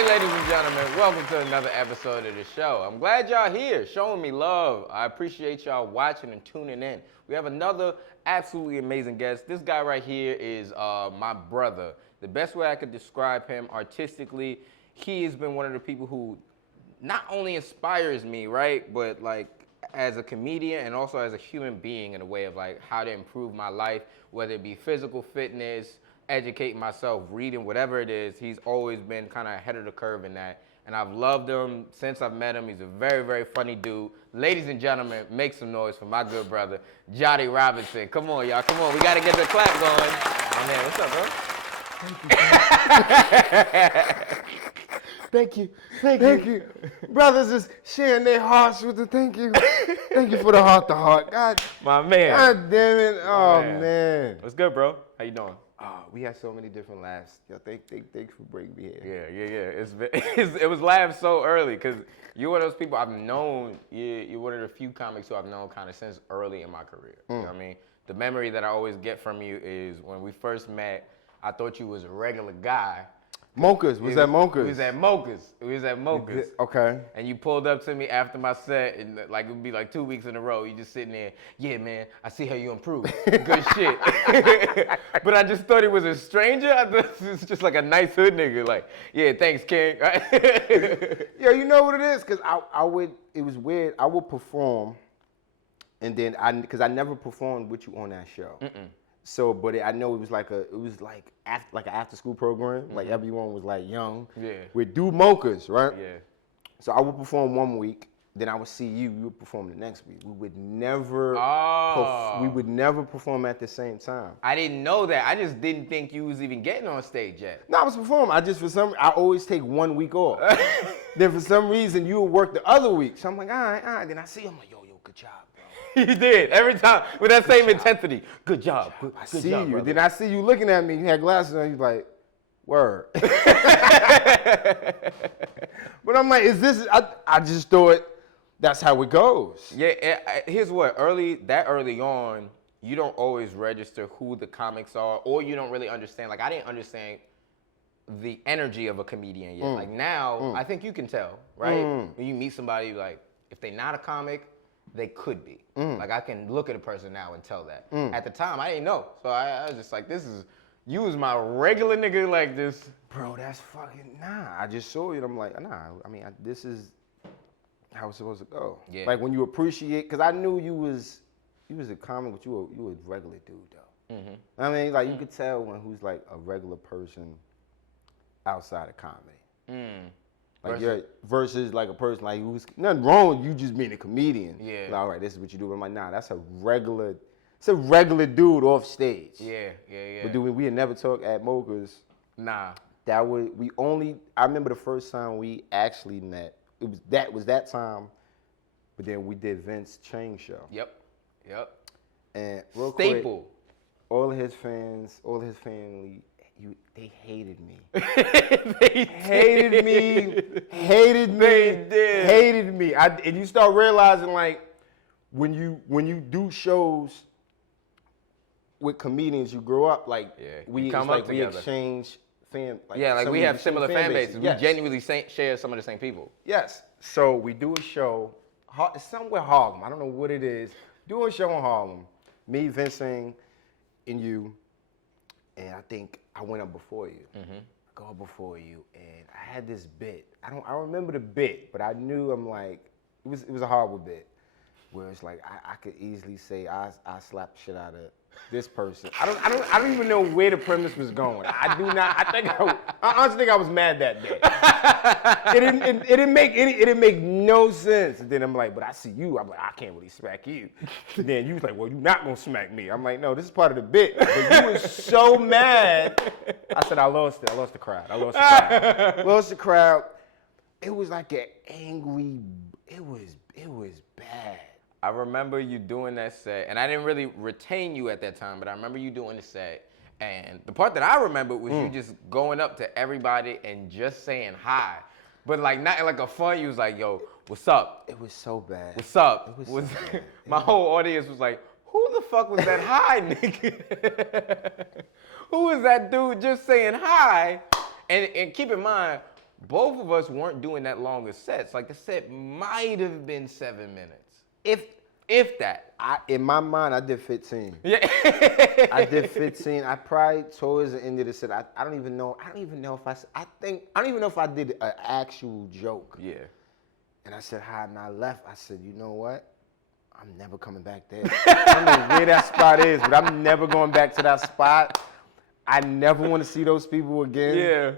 Hey, ladies and gentlemen, welcome to another episode of the show. I'm glad y'all here, showing me love. I appreciate y'all watching and tuning in. We have another absolutely amazing guest. This guy right here is my brother. The best way I could describe him artistically, he has been one of the people who not only inspires me, right, but like as a comedian and also as a human being in a way of like how to improve my life, whether it be physical fitness, educating myself, reading, whatever it is. He's always been kind of ahead of the curve in that. And I've loved him since I've met him. He's a very, very funny dude. Ladies and gentlemen, make some noise for my good brother, Jatty Robinson. Come on, y'all. Come on. We got to get the clap going. Oh, man. What's up, Thank you. bro? Thank you. Brothers is sharing their hearts with the thank you. Thank you for the heart to heart. God, my man. God damn it. Oh, man. What's good, bro? How you doing? Oh, we had so many different laughs. Yo, thanks for bringing me here. Yeah. It was laughed so early because you're one of those people I've known. You're one of the few comics who I've known kind of since early in my career. You know what I mean? The memory that I always get from you is when we first met, I thought you was a regular guy. Mocha's. Was that Mocha's? We was at Mocha's. Okay. And you pulled up to me after my set, and like it would be like 2 weeks in a row. You just sitting there, yeah, man, I see how you improved. Good shit. But I just thought he was a stranger. I thought he was just like a nice hood nigga. Like, yeah, thanks, King. Yeah, you know what it is? Because it was weird. I would perform, and then because I never performed with you on that show. So, but I know it was like an after school program. Like everyone was like young. Yeah. We'd do Mocha's, right? Yeah. So I would perform one week, then I would see you. You would perform the next week. We would never. We would never perform at the same time. I didn't know that. I just didn't think you was even getting on stage yet. No, I was performing. I always take 1 week off. Then for some reason you would work the other week. So I'm like, all right. Then I see him like, yo, good job. You did every time with that same intensity. Good job. I see you. Brother. Then I see you looking at me. You had glasses on. You're like, word. But I'm like, is this? I just thought that's how it goes. Yeah. Here's what. Early on, you don't always register who the comics are, or you don't really understand. Like I didn't understand the energy of a comedian yet. Like now, I think you can tell, right? When you meet somebody, like if they're not a comic. They could be. Like I can look at a person now and tell that. At the time, I didn't know. So I was just like, you was my regular nigga like this. Bro, that's fucking, nah. I just saw you and I'm like, nah, this is how it's supposed to go. Yeah. Like when you appreciate, because I knew you was a comic, but you were a regular dude though. I mean, like you could tell who's like a regular person outside of comedy. Like versus like a person like who's nothing wrong with you just being a comedian. Yeah. Like, all right, this is what you do. I'm like, nah, it's a regular dude off stage. Yeah. But we had never talked at Mocha's. Nah. I remember the first time we actually met. It was that time, but then we did Vince Chang's show. Yep. And real staple. Quick, all of his family. They hated me. They hated me. And you start realizing like when you do shows with comedians, you grow up like we exchange fan. Like, we have similar fan bases. Yes. We genuinely share some of the same people. Yes. So we do a show somewhere Harlem. I don't know what it is. Do a show in Harlem. Me, Vincent, and you. And I think I went up before you. I go up before you, and I had this bit. I remember the bit, but I knew I'm like, it was a horrible bit, where it's like I could easily say I slapped the shit out of this person. I don't even know where the premise was going. I honestly think I was mad that day. It didn't make no sense. And then I'm like, but I see you. I'm like, I can't really smack you. And then you was like, well, you're not gonna smack me. I'm like, no, this is part of the bit. But you were so mad. I said, I lost the crowd. Lost the crowd. It was like an angry. It was bad. I remember you doing that set, and I didn't really retain you at that time, but I remember you doing the set, and the part that I remember was you just going up to everybody and just saying hi, but like not in like a fun, you was like, yo, what's up? It was so bad. What's up? It was so bad. My whole audience was like, who the fuck was that hi nigga? Who is that dude just saying hi? And keep in mind, both of us weren't doing that long of sets. Like the set might have been 7 minutes, if that. In my mind, I did 15. Yeah. I did 15. I probably towards the end of the set, I don't even know if I did an actual joke. Yeah. And I said hi, and I left. I said, you know what? I'm never coming back there. I don't know where that spot is, but I'm never going back to that spot. I never want to see those people again. Yeah.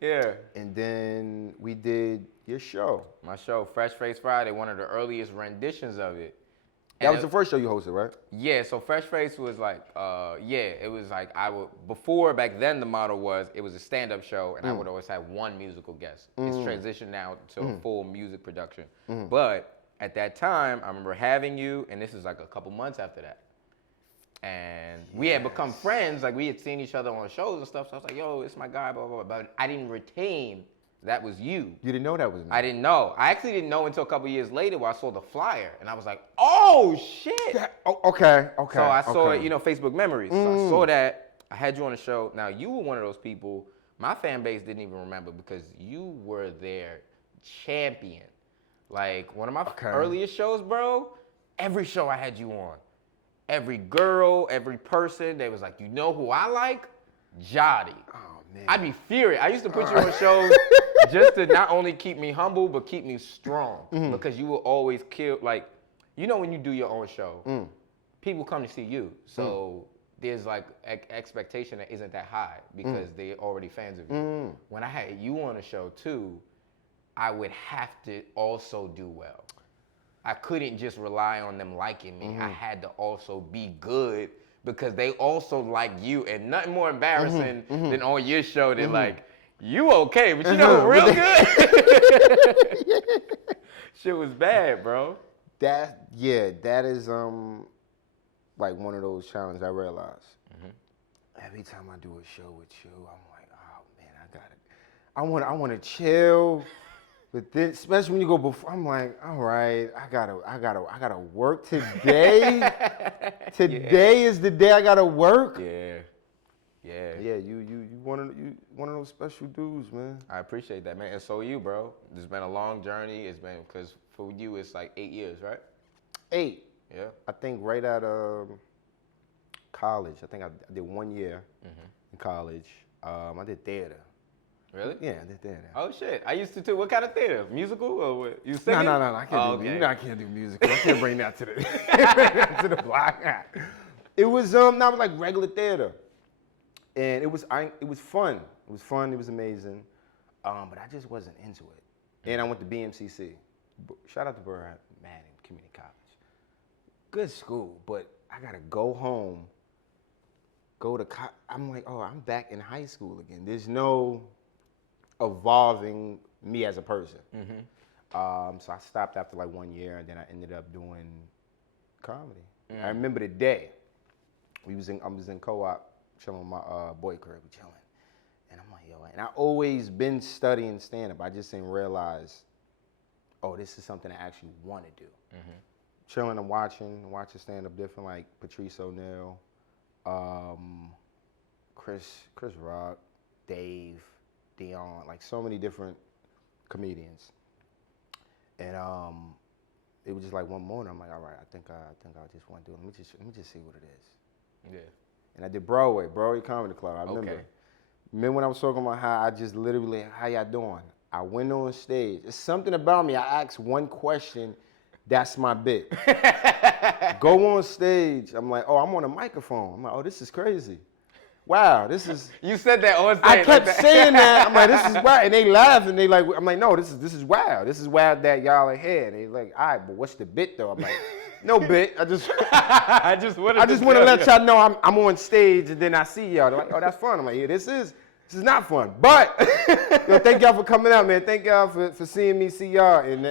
Yeah. And then we did your show. My show, Fresh Face Friday, one of the earliest renditions of it. That was the first show you hosted, right? Yeah, so Fresh Face was like, it was like before back then the model was, it was a stand-up show and I would always have one musical guest. It's transitioned now to a full music production. But at that time, I remember having you, and this is like a couple months after that. And we had become friends, like we had seen each other on shows and stuff, so I was like, yo, it's my guy, blah, blah, blah. But I didn't retain that was you. You didn't know that was me? I didn't know. I actually didn't know until a couple years later where I saw the flyer, and I was like, oh, shit. Okay. So I saw it, Facebook memories. So I saw that. I had you on the show. Now, you were one of those people, my fan base didn't even remember because you were their champion. Like, one of my earliest shows, bro, every show I had you on. Every girl, every person, they was like, you know who I like? Jatty. Oh, man. I'd be furious. I used to put you on shows just to not only keep me humble, but keep me strong. Because you will always kill, like, when you do your own show, people come to see you. So there's like expectation that isn't that high because they're already fans of you. When I had you on the show too, I would have to also do well. I couldn't just rely on them liking me. I had to also be good because they also like you. And nothing more embarrassing than on your show than like, you okay, but you know real good. Shit was bad, bro. That is like one of those challenges I realized. Every time I do a show with you, I'm like, oh man, I want to chill. But then, especially when you go before, I'm like, all right, I gotta work today. Today is the day I gotta work. Yeah. You one of those special dudes, man. I appreciate that, man. And so are you, bro. It's been a long journey. It's been because for you, it's like 8 years, right? 8. Yeah. I think right out of college. I think I did 1 year in college. I did theater. Really? Yeah, I did theater. Oh shit! I used to too. What kind of theater? Musical or what? You singing? No. I can't do. You know I can't do music. I can't bring that to the block. It was not like regular theater, and it was fun. It was fun. It was amazing, but I just wasn't into it. And I went to BMCC. Shout out to Burr Madden Community College. Good school, but I gotta go home. I'm like, oh, I'm back in high school again. There's no evolving me as a person. So I stopped after like 1 year, and then I ended up doing comedy. I remember the day I was in co-op chilling with my boy crib, chilling, and I'm like, yo, and I always been studying stand-up. I just didn't realize, oh, this is something I actually want to do. Chilling and watching stand-up different, like Patrice O'Neal, Chris Rock, Dave, Dion, like so many different comedians. And it was just like one morning, I'm like, all right, I think I just want to do it. Let me just see what it is. Yeah. And I did Broadway Comedy Club. I remember. Okay. Remember when I was talking about how I just literally, how y'all doing? I went on stage. It's something about me. I asked one question. That's my bit. Go on stage. I'm like, oh, I'm on a microphone. I'm like, oh, this is crazy. Wow, this is. You said that on stage. I kept saying that. I'm like, this is wild, and they laugh, and they like. I'm like, no, this is wild. This is wild that y'all are here. And they like, all right, but what's the bit though? I'm like, no bit. I just want to let y'all know I'm on stage, and then I see y'all. They're like, oh, that's fun. I'm like, yeah, this is not fun. But yo, thank y'all for coming out, man. Thank y'all for seeing me see y'all. And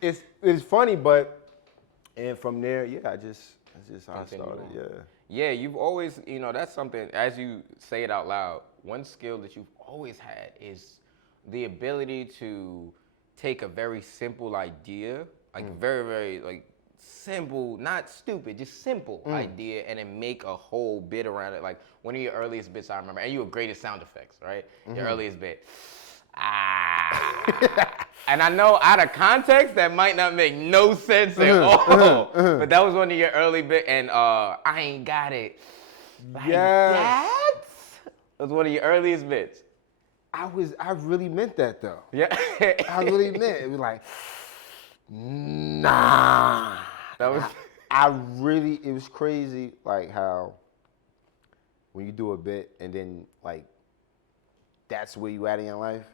it's funny, and from there, yeah, that's just how I started. Yeah. Yeah, you've always, that's something, as you say it out loud, one skill that you've always had is the ability to take a very simple idea, like very, very, like simple, not stupid, just simple idea, and then make a whole bit around it. Like one of your earliest bits I remember, and you were great at sound effects, right? Your earliest bit. And I know out of context that might not make no sense at all, but that was one of your early bit, and I ain't got it. Like that? That was one of your earliest bits. I really meant that though. Yeah. I really meant it. It was like, nah. That was. It was crazy, like how when you do a bit and then like that's where you at in your life.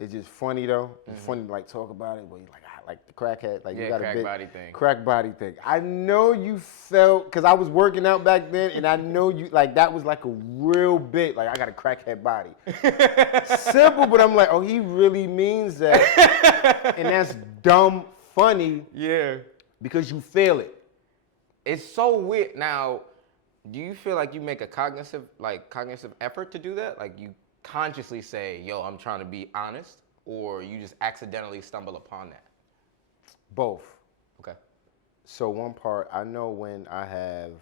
It's just funny though. It's funny to like talk about it, but you like the crackhead, like you got a bit body thing. Crack body thing. I know you felt, because I was working out back then, and I know you like that was like a real bit. Like I got a crackhead body. Simple, but I'm like, oh, he really means that, and that's dumb funny. Yeah. Because you feel it. It's so weird. Now, do you feel like you make a cognitive effort to do that? Like you consciously say, yo, I'm trying to be honest, or you just accidentally stumble upon that? Both. Okay. So one part, I know when I have,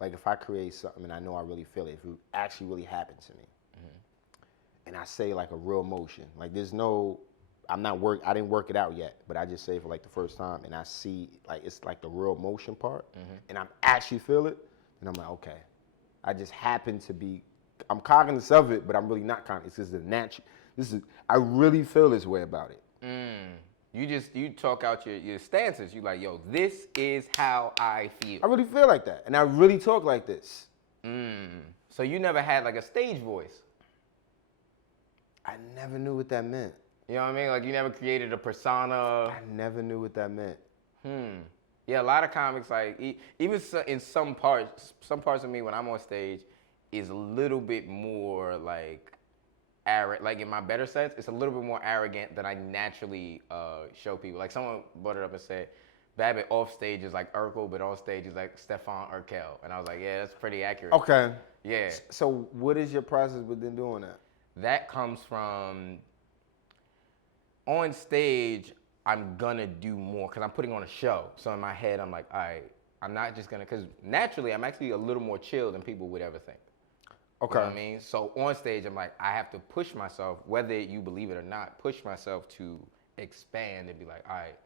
like if I create something and I know I really feel it, if it actually really happened to me, and I say like a real emotion, like there's no, I didn't work it out yet, but I just say it for like the first time, and I see like it's like the real emotion part, and I'm actually feel it, and I'm like, okay, I just happen to be, I'm cognizant of it, but I'm really not cognizant. It's just the natural. I really feel this way about it. You talk out your stances. You like, yo, this is how I feel. I really feel like that, and I really talk like this. So you never had like a stage voice? I never knew what that meant. You know what I mean? Like you never created a persona. I never knew what that meant. Yeah, a lot of comics, like even in some parts of me when I'm on stage is a little bit more like arrogant. Like in my better sense, it's a little bit more arrogant than I naturally show people. Like someone brought it up and said, Babbitt off stage is like Urkel, but on stage is like Stefan Urkel. And I was like, yeah, that's pretty accurate. Okay. Yeah. So what is your process with them doing that? That comes from on stage, I'm gonna do more because I'm putting on a show. So in my head, I'm like, all right, I'm not just gonna, because naturally, I'm actually a little more chill than people would ever think. Okay. You know what I mean? So on stage, I'm like, I have to push myself, whether you believe it or not, push myself to expand and be like, all right,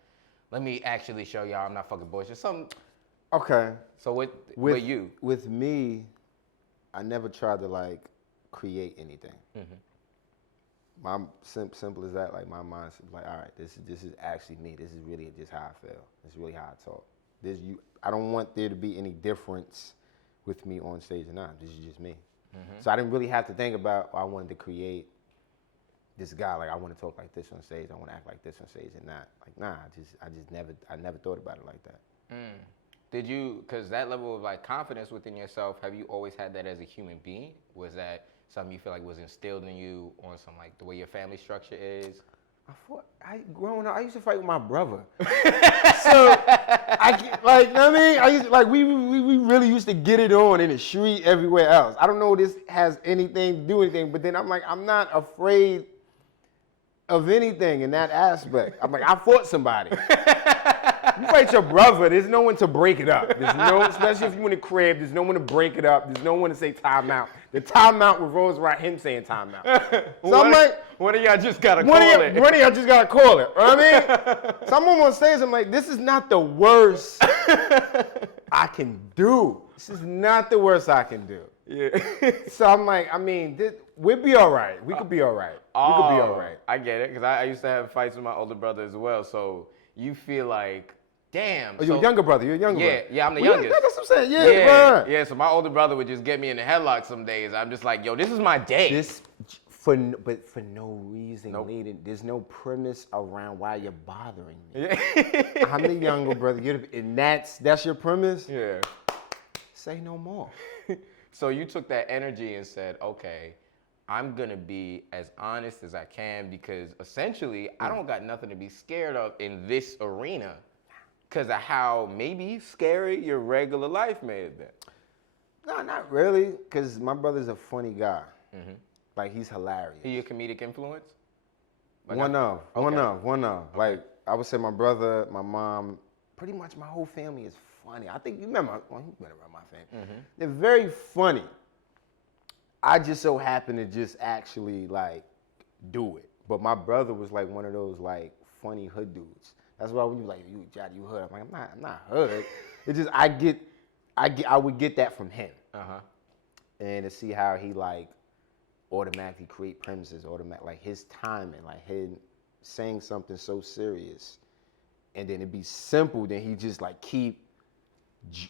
let me actually show y'all I'm not fucking bullshit. Something. Okay. So with you? With me, I never tried to like create anything. My simple as that. Like my mind's like, all right, this is actually me. This is really just how I feel. This is really how I talk. I don't want there to be any difference with me on stage or not. This is just me. So I didn't really have to think about, I wanted to create this guy. Like I want to talk like this on stage. I want to act like this on stage, and not like I never thought about it like that. Did you? Because that level of like confidence within yourself, have you always had that as a human being? Was that something you feel like was instilled in you on some like the way your family structure is? Growing up, I used to fight with my brother. So, we really used to get it on in the street everywhere else. I don't know if this has anything to do with anything, but then I'm like, I'm not afraid of anything in that aspect. I'm like, I fought somebody. You fight your brother, there's no one to break it up. Especially if you in the crib, there's no one to break it up. There's no one to say timeout. The timeout revolves around him saying timeout. So I'm like, one of y'all just gotta call it. One of y'all just gotta call it. You know what I mean? So I'm on stage, I'm like, this is not the worst I can do. This is not the worst I can do. Yeah. So I'm like, I mean, we'd be all right. We could be all right. We could be all right. I get it, because I used to have fights with my older brother as well. So you feel like, damn. Oh, you're a younger brother. You're a younger brother. Yeah, I'm the youngest. Yeah, that's what I'm saying. Yeah. So my older brother would just get me in the headlock some days. I'm just like, yo, this is my day. But for no reason, Nope. There's no premise around why you're bothering me. Yeah. I'm the younger brother, and that's your premise? Yeah. Say no more. So you took that energy and said, okay, I'm gonna be as honest as I can, because essentially I don't got nothing to be scared of in this arena because of how maybe scary your regular life may have been. No, not really, because my brother's a funny guy. Like, he's hilarious. He a comedic influence? Like One of. Like, I would say my brother, my mom, pretty much my whole family is funny. I think you remember, well, you've been around my family. Mm-hmm. They're very funny. I just so happen to just actually like do it. But my brother was like one of those like funny hood dudes. That's why when you like, you Jatty, you hood. I'm like, I'm not hood. It's just I would get that from him. Uh-huh. And to see how he like automatically create premises, like his timing, like him saying something so serious, and then it'd be simple. Then he just like keep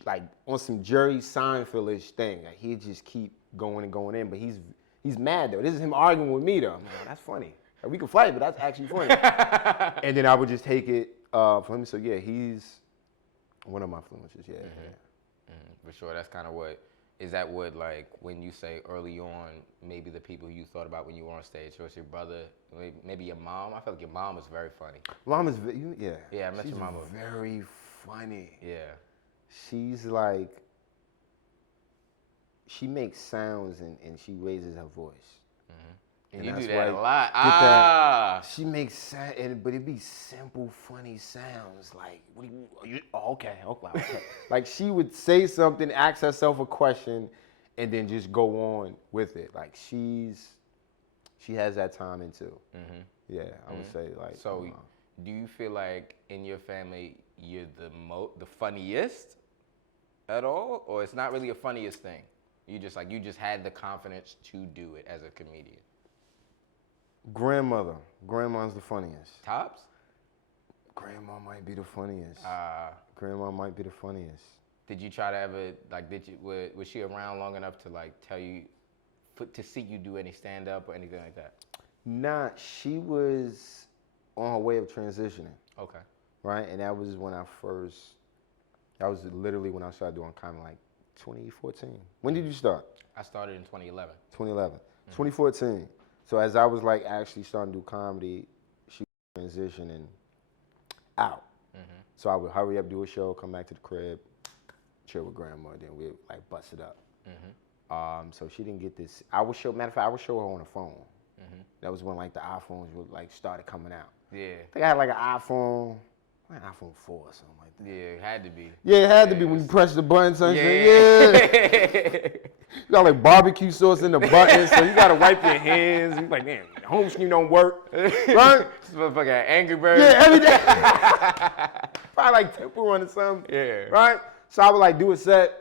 like on some Jerry Seinfeld-ish thing. Like he'd just keep going and going in. But he's mad though. This is him arguing with me though. I'm like, oh, that's funny. Like, we can fight, but that's actually funny. And then I would just take it from him. So yeah, he's one of my influences. Yeah. Mm-hmm. Mm-hmm. For sure, that's kind of what. Is that what, like, when you say early on, maybe the people you thought about when you were on stage, or was your brother, maybe your mom? I felt like your mom was very funny. Mom is, yeah. Yeah, I met your mom. Very funny. Yeah. She's like, she makes sounds and she raises her voice. Mm-hmm. And you do that a lot. She makes sound, but it'd be simple, funny sounds. Like, what do you okay. Like, she would say something, ask herself a question, and then just go on with it. Like, she has that timing too. Mm-hmm. Yeah, I would say like. So, do you feel like in your family you're the funniest at all, or it's not really a funniest thing? You just had the confidence to do it as a comedian. Grandma's the funniest. Tops? Grandma might be the funniest. Did you try to ever, like, was she around long enough to, like, tell you, to see you do any stand-up or anything like that? Nah, she was on her way of transitioning. Okay. Right? And that was literally when I started doing comedy, like 2014. When did you start? I started in 2011. 2011. 2014. So as I was like actually starting to do comedy, she was transitioning out. Mm-hmm. So I would hurry up, do a show, come back to the crib, chill with grandma, then we'd like bust it up. Mm-hmm. So she didn't get this. I would show her on the phone. Mm-hmm. That was when like the iPhones would like started coming out. Yeah. I think I had like an iPhone 4 or something like that. Yeah, it had to be. Yeah, it had to be when you press the buttons. Yeah. You got like barbecue sauce in the buttons, so you gotta wipe your hands. You like, damn, home screen don't work, right? This motherfucker Angry Birds. Yeah, every day. Probably like Temple Run or something. Yeah. Right? So I would like do a set,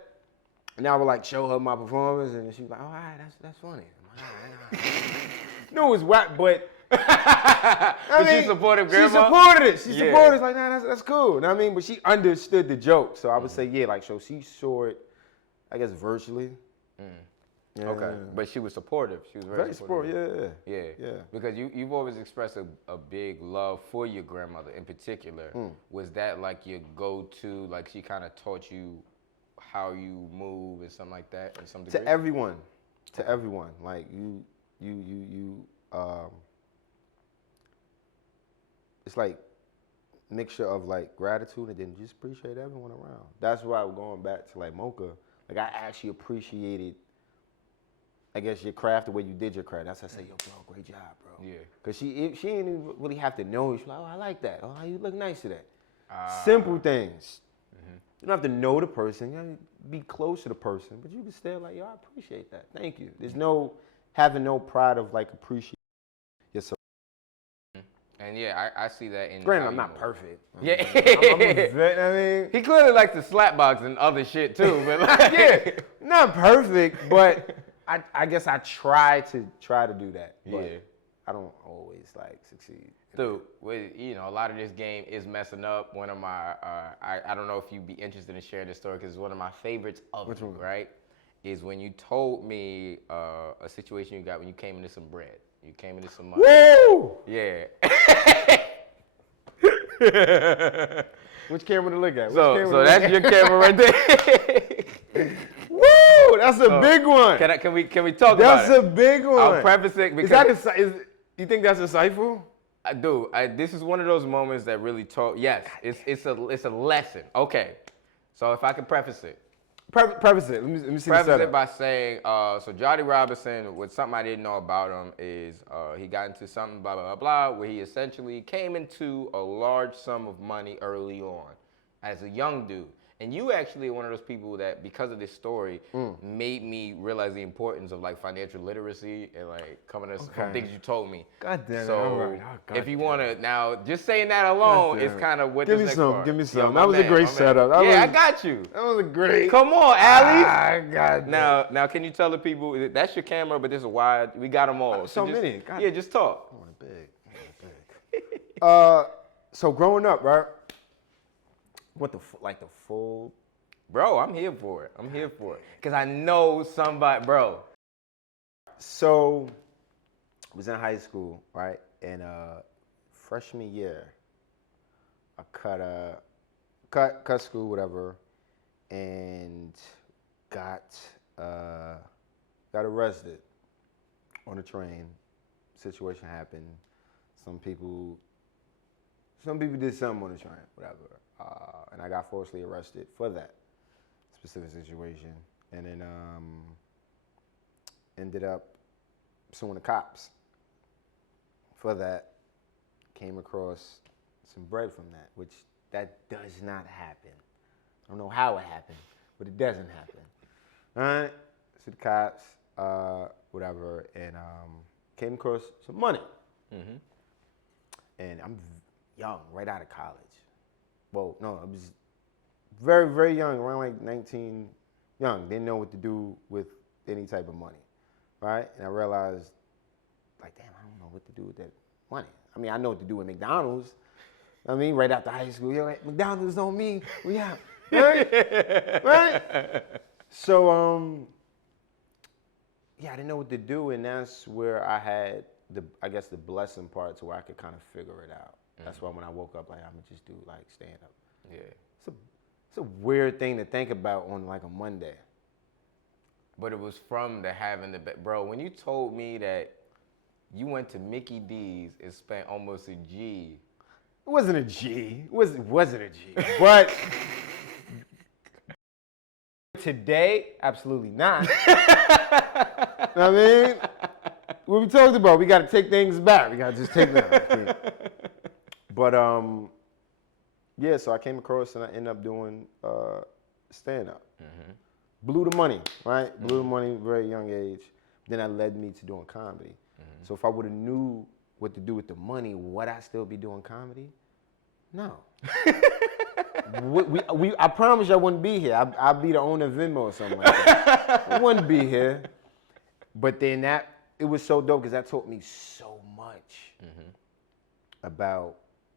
and I would like show her my performance, and she was like, all right, that's funny. I'm like, all right. No, it was whack, but. She supported grandma? She supported it. She supported it. Like, nah, that's cool. You know what I mean? But she understood the joke. So I would say, yeah, like, so she saw it, I guess, virtually. Yeah. Okay. But she was supportive. She was very supportive. Yeah. Because you've always expressed a big love for your grandmother in particular. Was that like your go-to? Like she kind of taught you how you move and something like that in some degree? To everyone. Like it's like mixture of like gratitude and then just appreciate everyone around. That's why I'm going back to like Mocha. Like I actually appreciated, I guess, your craft, the way you did your craft. That's why I say, yo, bro, great job, bro. Yeah. Cause she didn't even really have to know. She's like, oh, I like that. Oh, you look nice today. Simple things. Mm-hmm. You don't have to know the person. You have to be close to the person, but you can still like, yo, I appreciate that. Thank you. There's having no pride of like appreciating yourself. And yeah, I see that in. Granted, I'm not perfect. Yeah. I'm a vet, I mean. He clearly likes to slapbox and other shit too, but like, yeah, not perfect, but I guess I try to do that. But yeah. I don't always like succeed. Dude, a lot of this game is messing up. One of my, I don't know if you'd be interested in sharing this story because it's one of my favorites of Which you, one? Right? Is when you told me a situation you got when you came into some bread. You came into some money. Woo! Yeah. Which camera to look at? So that's your camera right there. Woo! That's a big one. Can we talk about it? That's a big one. I'll preface it because you think that's insightful? I do. This is one of those moments that really talk. Yes, it's a lesson. Okay, so if I could preface it. Preface it. Let me see. Preface it by saying, so Jatty Robinson, what something I didn't know about him is he got into something blah blah blah blah, where he essentially came into a large sum of money early on, as a young dude. And you actually are one of those people that, because of this story, made me realize the importance of like financial literacy and like coming to from things you told me. God damn it. So All right. if you want to now, just saying that alone is kind of what Give this me next some. part. Give me Yo, some. my That was a man, great my man. setup. I got you. That was a great. Come on, Ali. I got Now, can you tell the people that's your camera, but this is wide. We got them all. So just, many. God. Yeah, just talk. I want it big. So growing up, right? What the full. Bro, I'm here for it. Because I know somebody, bro. So, I was in high school, right? And freshman year, I cut school, whatever, and got arrested on a train. Situation happened. Some people did something on the train, whatever. And I got falsely arrested for that specific situation, and then ended up suing the cops for that. Came across some bread from that, which that does not happen. I don't know how it happened, but it doesn't happen. All right, sued the cops, whatever, and came across some money. Mm-hmm. And I'm young, right out of college. Well, no, I was very, very young, around like 19, young. Didn't know what to do with any type of money, right? And I realized, like, damn, I don't know what to do with that money. I mean, I know what to do with McDonald's. I mean, right after high school, you're like, McDonald's on me, we out, right? Right? So, yeah, I didn't know what to do, and that's where I had I guess the blessing part to where I could kind of figure it out. That's why when I woke up, like, I'm gonna just do like stand up. Yeah. It's a weird thing to think about on like a Monday. But it was from the having the bro. When you told me that you went to Mickey D's and spent almost a G. It wasn't a G. It wasn't a G. But today, absolutely not. I mean, what we talked about, we got to take things back. We got to just take them. But yeah, so I came across and I ended up doing stand-up. Mm-hmm. Blew the money, right? Mm-hmm. Blew the money very young age. Then that led me to doing comedy. Mm-hmm. So if I would have knew what to do with the money, would I still be doing comedy? No. I promise you I wouldn't be here. I'd be the owner of Venmo or something like that. I wouldn't be here. But then it was so dope because that taught me so much about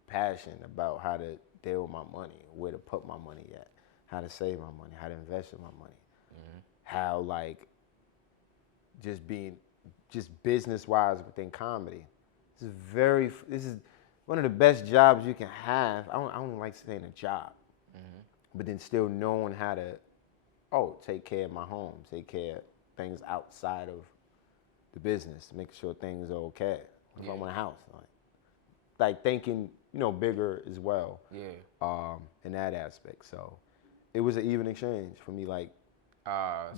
passion, about how to deal with my money, where to put my money at, how to save my money, how to invest in my money, how like just business-wise within comedy. This is one of the best jobs you can have. I don't like saying a job, but then still knowing how to, take care of my home, take care of things outside of the business, make sure things are okay. If I want a house, like thinking, bigger as well. Yeah. In that aspect, so it was an even exchange for me, like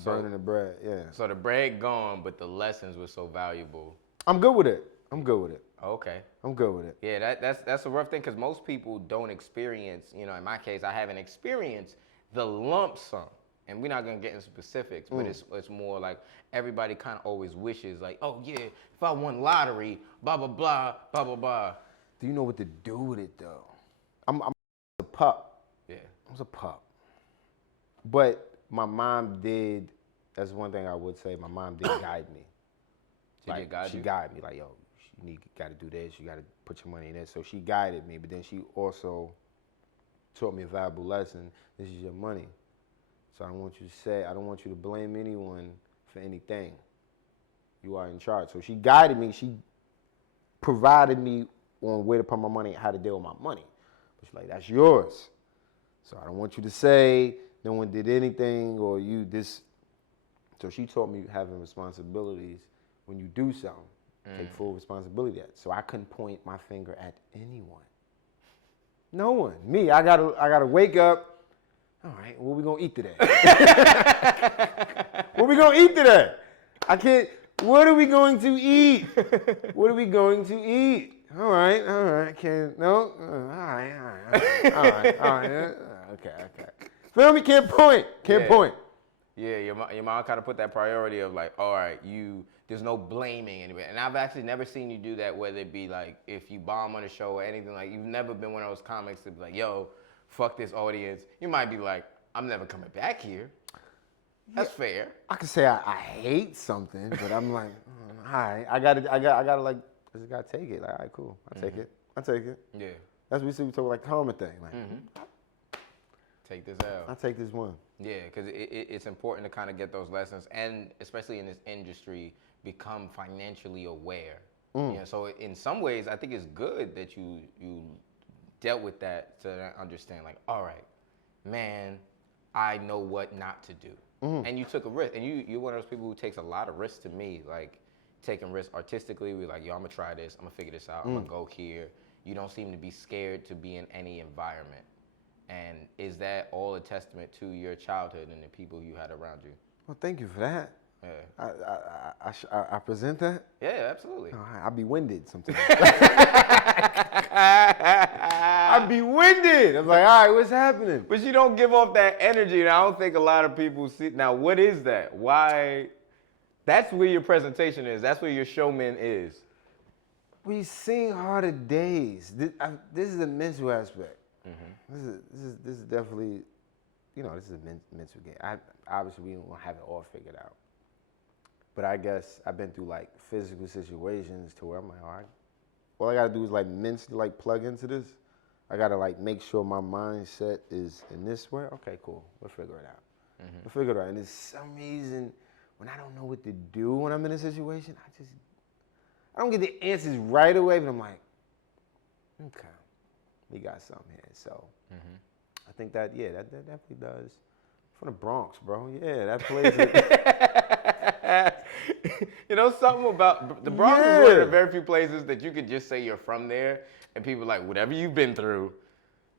burning the bread. Yeah. So the bread gone, but the lessons were so valuable. I'm good with it. Okay. I'm good with it. Yeah, that's a rough thing because most people don't experience. In my case, I haven't experienced the lump sum. And we're not gonna get into specifics, but it's more like everybody kind of always wishes, like, oh yeah, if I won lottery, blah blah blah, blah blah blah. Do you know what to do with it though? I'm a pup. Yeah. I was a pup. But my mom did. That's one thing I would say. My mom did guide me. She guided me, like, yo, you got to do this. You got to put your money in this. So she guided me, but then she also taught me a valuable lesson. This is your money. So I don't want you to blame anyone for anything. You are in charge. So she guided me. She provided me on where to put my money, how to deal with my money. But she's like, that's yours. So I don't want you to say no one did anything or you this. So she taught me having responsibilities when you do something. Take full responsibility at it. So I couldn't point my finger at anyone. No one. Me, I gotta wake up. All right, what we gonna eat today? What we gonna eat today? I can't. What are we going to eat? What are we going to eat? All right. Can't. No. All right. Feel me? Can't point. Yeah, your mom kind of put that priority of like, all right, there's no blaming anybody. And I've actually never seen you do that, whether it be like if you bomb on a show or anything, like you've never been one of those comics to be like, yo, fuck this audience. You might be like, I'm never coming back here. That's fair. I could say I hate something, but I'm like, all right, I gotta like, I just gotta take it. Like, all right, cool. I take it. Yeah. That's what we talk like karma thing. Like, Take this out. I take this one. Yeah, because it's important to kind of get those lessons, and especially in this industry, become financially aware. Yeah, so in some ways, I think it's good that you dealt with that to understand, like, all right, man, I know what not to do. And you took a risk, and you're one of those people who takes a lot of risks to me, like taking risks artistically. We're like, yo, I'm gonna try this, I'm gonna figure this out, I'm gonna go here. You don't seem to be scared to be in any environment. And is that all a testament to your childhood and the people you had around you? Well, thank you for that. Yeah. I present that. Yeah, absolutely. I'll be winded sometimes. I'll be winded. I'm like, all right, what's happening? But you don't give off that energy, and I don't think a lot of people see. Now, what is that? Why? That's where your presentation is. That's where your showman is. We sing harder days. This is a mental aspect. This is definitely, this is a mental game. Obviously, we don't have it all figured out. But I guess I've been through like physical situations to where I'm like, all I gotta do is like mentally like plug into this. I gotta like make sure my mindset is in this way. Okay, cool. We'll figure it out. We'll figure it out. And there's some reason when I don't know what to do when I'm in a situation, I don't get the answers right away, but I'm like, okay, we got something here. So I think that definitely does. From the Bronx, bro. Yeah, that plays it. Something about the Bronx is one of the very few places that you could just say you're from there, and people are like, whatever you've been through,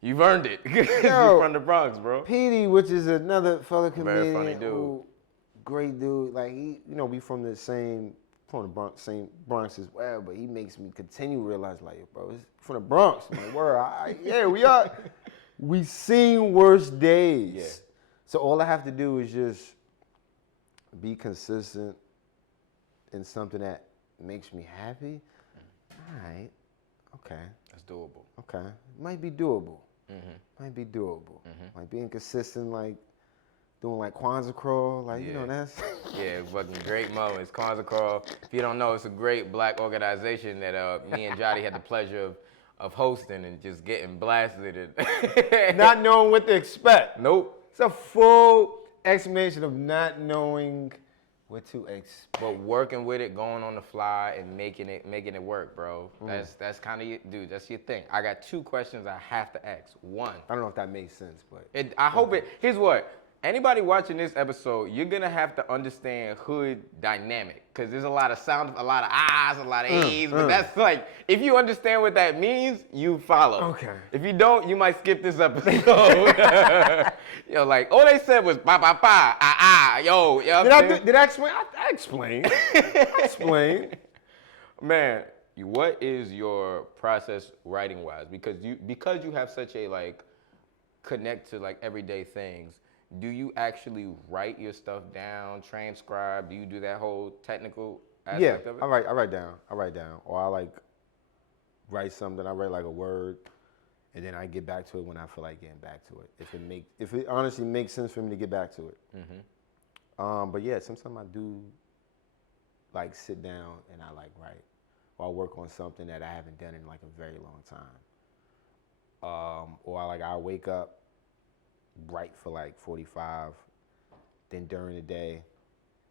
you've earned it. You're from the Bronx, bro. Petey, which is another fellow comedian. Very funny dude. Great dude. Like, we from the Bronx, same Bronx as well, but he makes me continue to realize, like, bro, it's from the Bronx. I'm like, word, we are. We seen worse days. Yeah. So all I have to do is just be consistent in something that makes me happy. All right, okay. That's doable. Okay, might be doable. Might be doable. Like being consistent, like doing like Kwanzaa crawl, like that's. Yeah, fucking great moments. Kwanzaa Crawl. If you don't know, it's a great black organization that me and Jatty had the pleasure of hosting and just getting blasted and not knowing what to expect. Nope. It's a full explanation of not knowing what to expect. But working with it, going on the fly, and making it work, bro. That's kind of dude. That's your thing. I got 2 questions I have to ask. One. I don't know if that makes sense, but I hope it. Here's what. Anybody watching this episode, you're gonna have to understand hood dynamic, cause there's a lot of sound, a lot of ahs, a lot of e's, but that's like, if you understand what that means, you follow. Okay. If you don't, you might skip this episode. Like all they said was ba ba ba, yo. Did I explain? I explained. I explained. Man, what is your process writing wise? Because you have such a like connect to like everyday things. Do you actually write your stuff down, transcribe? Do you do that whole technical aspect of it? I write down. Or I like write something. I write like a word, and then I get back to it when I feel like getting back to it. If it honestly makes sense for me to get back to it. But yeah, sometimes I do like sit down and I like write, or I work on something that I haven't done in like a very long time. Or I wake up, write for like 45, then during the day,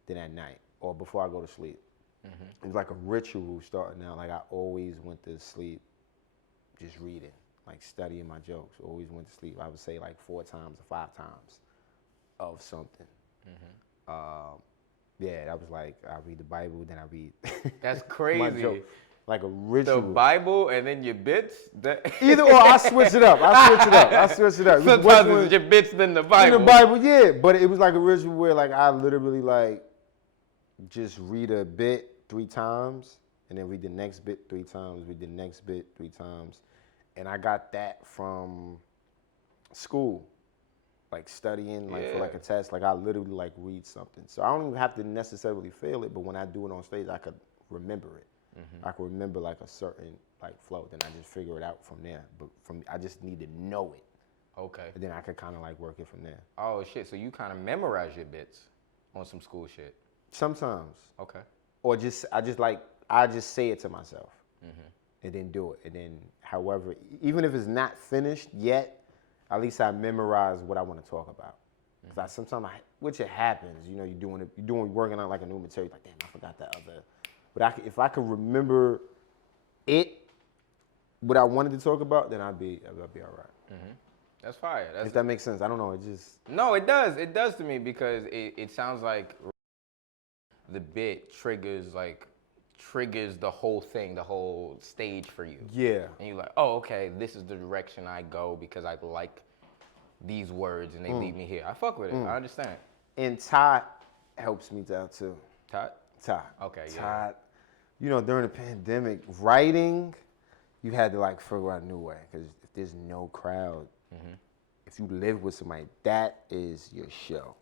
then at night, or before I go to sleep. It's like a ritual starting out. Like I always went to sleep just reading, like studying my jokes. Always went to sleep, I would say like 4 times or 5 times of something. Yeah, that was like, I read the Bible, then I read That's my crazy. jokes. Like a ritual. The Bible and then your bits? Either or, I switch it up. Sometimes it's your bits than the Bible. In the Bible, yeah. But it was like a ritual where like I literally like just read a bit 3 times and then read the next bit 3 times, read the next bit 3 times. And I got that from school. like studying, like for Yeah. like a test, like I literally like read something. So I don't even have to necessarily feel it, but when I do it on stage, I could remember it. I could remember like a certain like flow, then I just figure it out from there. But I just need to know it, Okay. and then I could kind of like work it from there. Oh shit. So you kind of memorize your bits on some school shit. Sometimes, Okay. or I just say it to myself, and then do it, and then however, even if it's not finished yet, at least I memorize what I want to talk about. Because sometimes, which it happens, you know, you're working on like a new material, like damn, I forgot that other. But if I could remember what I wanted to talk about, then I'd be all right. That's fire. If that makes sense, I don't know. It just No, it does. It does to me because it sounds like the bit triggers the whole thing, the whole stage for you. yeah. And you're like, oh, okay, this is the direction I go because I like these words and they lead me here. I fuck with it. I understand. And Todd helps me out too. Todd? Todd. Okay, yeah. Todd. You know, during the pandemic, writing, you had to like figure out a new way because if there's no crowd, if you live with somebody, that is your show.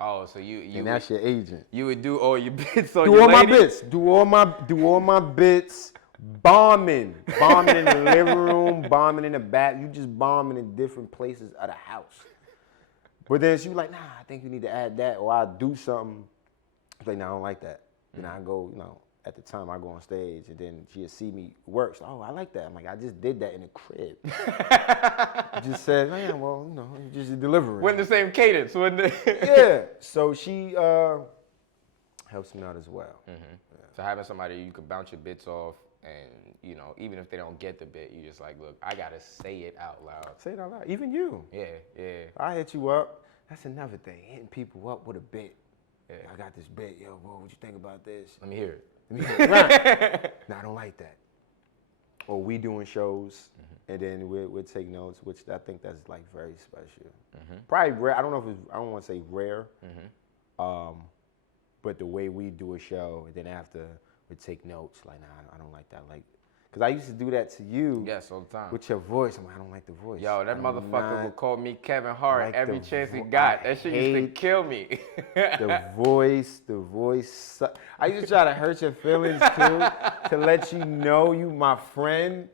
Oh, so you And that's your agent. You would do all your bits on Do your all my lady? bits. Do all my bits. Bombing in the living room, bombing in the back. You just bombing in different places of the house. But then she was like, nah, I think you need to add that, or I'll do something. I was like, nah, I don't like that. Then I go, you know, at the time I go on stage, and then she'll see me work. So, oh, I like that. I'm like, I just did that in the crib. Just said, man, well, you know, just delivering. Went the same cadence, wouldn't it? Yeah. So she helps me out as well. Yeah. So having somebody you could bounce your bits off, and you know, even if they don't get the bit, you just like, look, I gotta say it out loud. Say it out loud. Even you. Yeah, yeah. I hit you up. That's another thing. Hitting people up with a bit. Yeah. I got this bit. Yo, what you think about this? Let me hear it. Right. No, I don't like that. Or we doing shows, and then we'll take notes, which I think that's like very special. Probably rare. I don't know if I don't want to say rare, but the way we do a show, and then after we take notes, like, nah, I don't like that. Like, because I used to do that to you. Yes, all the time. With your voice. I'm like, I don't like the voice. Yo, that motherfucker would call me Kevin Hart like every the chance he vo- got. I That shit used to hate kill me. The voice. I used to try to hurt your feelings too, to let you know you my friend.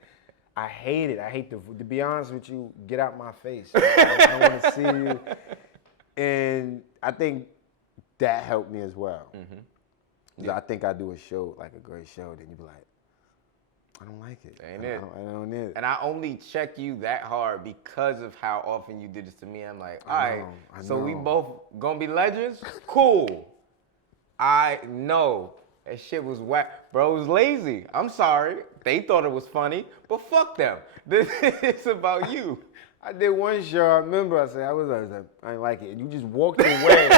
I hate it. I hate to be honest with you, get out my face. I don't want to see you. And I think that helped me as well. I think I do a show, like a great show, then you be like, I don't like it. Ain't it? I don't need it. And I only check you that hard because of how often you did this to me. I'm like, all right, so we both gonna be legends? Cool. I know. That shit was whack. Bro, it was lazy. I'm sorry. They thought it was funny, but fuck them. This is about you. I did one show, I remember I said, I didn't like it. And you just walked away.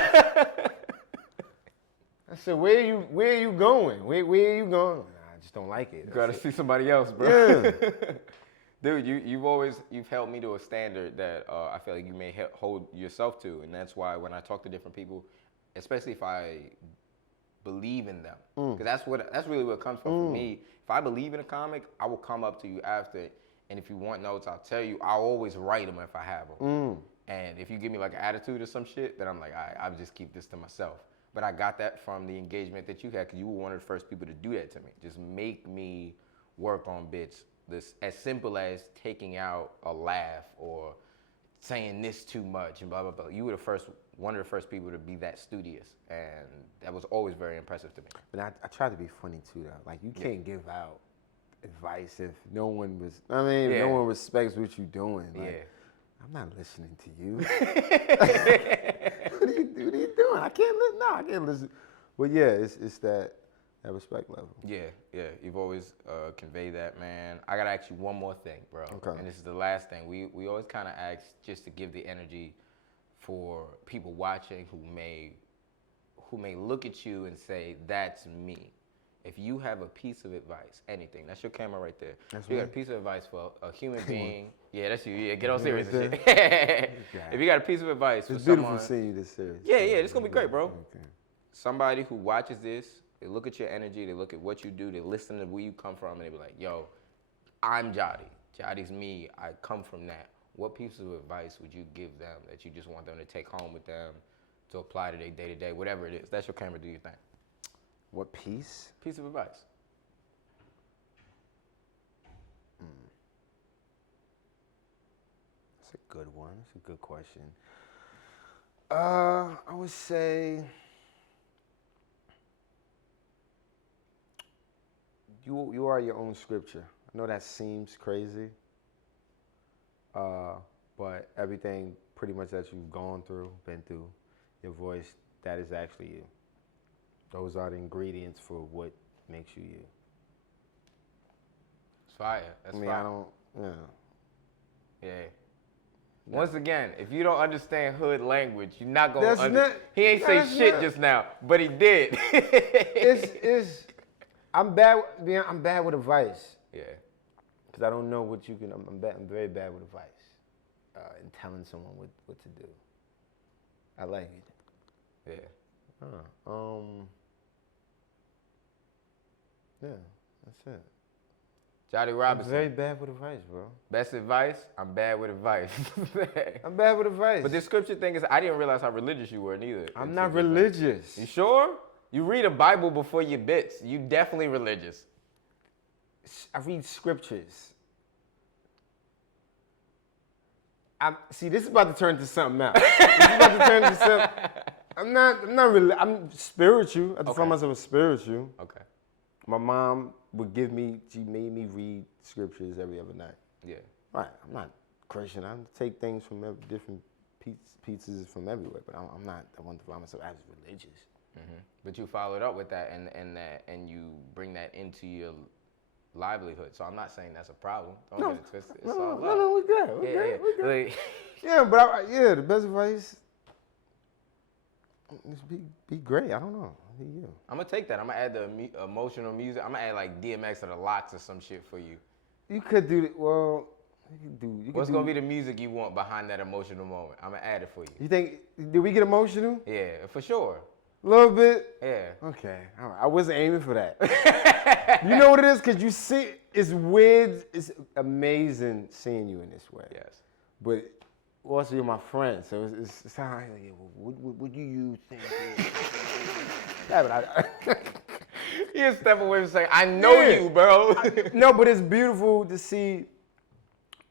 I said, where are you going? Where are you going? I just don't like it. You gotta see somebody else, bro. Yeah. Dude, you've held me to a standard that I feel like you may hold yourself to, and that's why when I talk to different people, especially if I believe in them, because that's really what it comes from for me. If I believe in a comic, I will come up to you after, and if you want notes, I'll tell you. I'll always write them if I have them. And if you give me like an attitude or some shit, then I'm like, all right, I'll just keep this to myself. But I got that from the engagement that you had, because you were one of the first people to do that to me. Just make me work on bits. This as simple as taking out a laugh or saying this too much and blah blah blah. You were one of the first people to be that studious, and that was always very impressive to me. But I try to be funny too, though. Like, you can't give out advice if no one no one respects what you're doing. Like, I'm not listening to you. What are you doing? I can't listen. No, I can't listen. But yeah, it's that respect level. Yeah. You've always conveyed that, man. I gotta ask you one more thing, bro. Okay. And this is the last thing. We always kind of ask just to give the energy for people watching who may look at you and say, "That's me." If you have a piece of advice, anything, that's your camera right there. That's you me. got a piece of advice for a human being. Yeah, that's you. Yeah, get all serious Right and shit. If you got a piece of advice It's for beautiful someone, seeing you this serious. yeah, this gonna be great, bro. Okay. Somebody who watches this, they look at your energy, they look at what you do, they listen to where you come from, and they be like, "Yo, I'm Jatty. Jatty's me. I come from that. what piece of advice would you give them that you just want them to take home with them to apply to their day-to-day, whatever it is? That's your camera, do your thing. What piece? Piece of advice. That's a good one. That's a good question. I would say you are your own scripture. I know that seems crazy, but everything pretty much that you've gone through, been through, your voice, that is actually you. Those are the ingredients for what makes you you. It's fire. That's fire. I don't, Yeah. Once again, if you don't understand hood language, you're not gonna understand. He ain't say shit just now, but he did. I'm bad with advice. Yeah. Because I don't know what you can. I'm very bad with advice, and telling someone what to do. I like it. Yeah. Yeah, that's it. Jatty Robinson. I'm very bad with advice, bro. Best advice? I'm bad with advice. I'm bad with advice. But the scripture thing is, I didn't realize how religious you were neither. I'm not religious. You sure? You read a Bible before your bits. You definitely religious. I read scriptures. See, this is about to turn to something else. I'm not really. I'm spiritual. I find myself spiritual. Okay. My mom she made me read scriptures every other night. Yeah. Right. I'm not Christian. I take things from different pieces from everywhere, but I'm not. I want to find myself as religious. Mm-hmm. But you followed up with that, and you bring that into your livelihood. So I'm not saying that's a problem. Don't get it twisted. It's all love. No, we're good. We're good. Yeah, but the best advice is be great. I don't know. Be you. I'm gonna take that. I'm gonna add the emotional music. I'm gonna add like DMX or the Locks or some shit for you. You could do it. Well, What's gonna be the music you want behind that emotional moment? I'm gonna add it for you. You think? Did we get emotional? Yeah, for sure. A little bit? Yeah. Okay. All right. I wasn't aiming for that. You know what it is? Because you see, it's weird. It's amazing seeing you in this way. Yes. But also, you're my friend. So it's how what do you think? Yeah, but He'll step away and say, I know you, bro. No, but it's beautiful to see.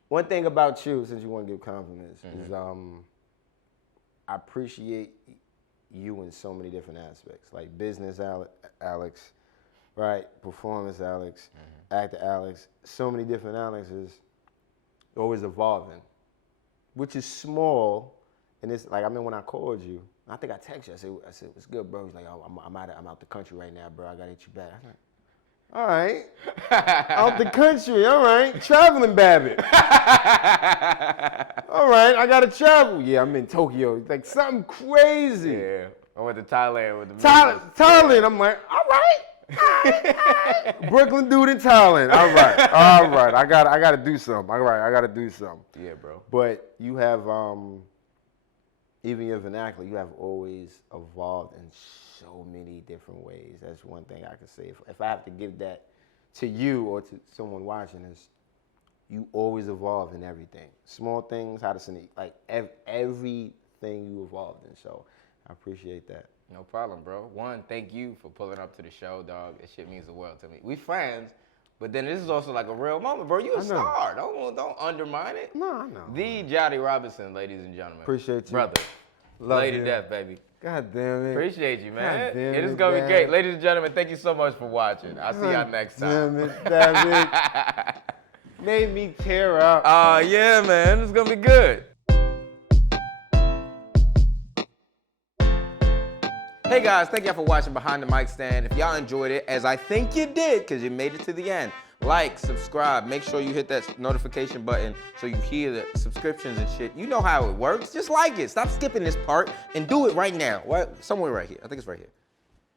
One thing about you, since you want to give compliments, is I appreciate you in so many different aspects, like business Alex, right? Performance Alex, actor Alex, so many different Alexes, always evolving, which is small. And it's like, I mean, when I called you, I think I texted you, I said, what's good, bro? He's like, oh, I'm out the country right now, bro. I gotta hit you back. I was like, all right, out the country, all right, traveling Babbitt. All right, I gotta travel. Yeah, I'm in Tokyo. Like something crazy. Yeah, I went to Thailand with the Thailand. I'm like, all right. Brooklyn dude in Thailand. All right. I gotta do something. All right, I gotta do something. Yeah, bro. But you have, even your vernacular, you have always evolved in so many different ways. That's one thing I can say. If I have to give that to you or to someone watching this, you always evolve in everything. Small things, how to send it, like everything you evolved in. So I appreciate that. No problem, bro. One, thank you for pulling up to the show, dog. This shit means the world to me. We friends, but then this is also like a real moment, bro. You a star. Don't undermine it. No, I know. The Jatty Robinson, ladies and gentlemen. Appreciate you. Brother. Love Lady you. Death, baby. God damn it. Appreciate you, man. God damn It is it, going to be Dad. great. Ladies and gentlemen, thank you so much for watching. I'll see y'all next time. Damn it, Babbitt. Made me tear up. Yeah, man. It's going to be good. Hey guys, thank y'all for watching Behind the Mic Stand. If y'all enjoyed it, as I think you did, because you made it to the end, like, subscribe, make sure you hit that notification button so you hear the subscriptions and shit. You know how it works. Just like it. Stop skipping this part and do it right now. Somewhere right here. I think it's right here.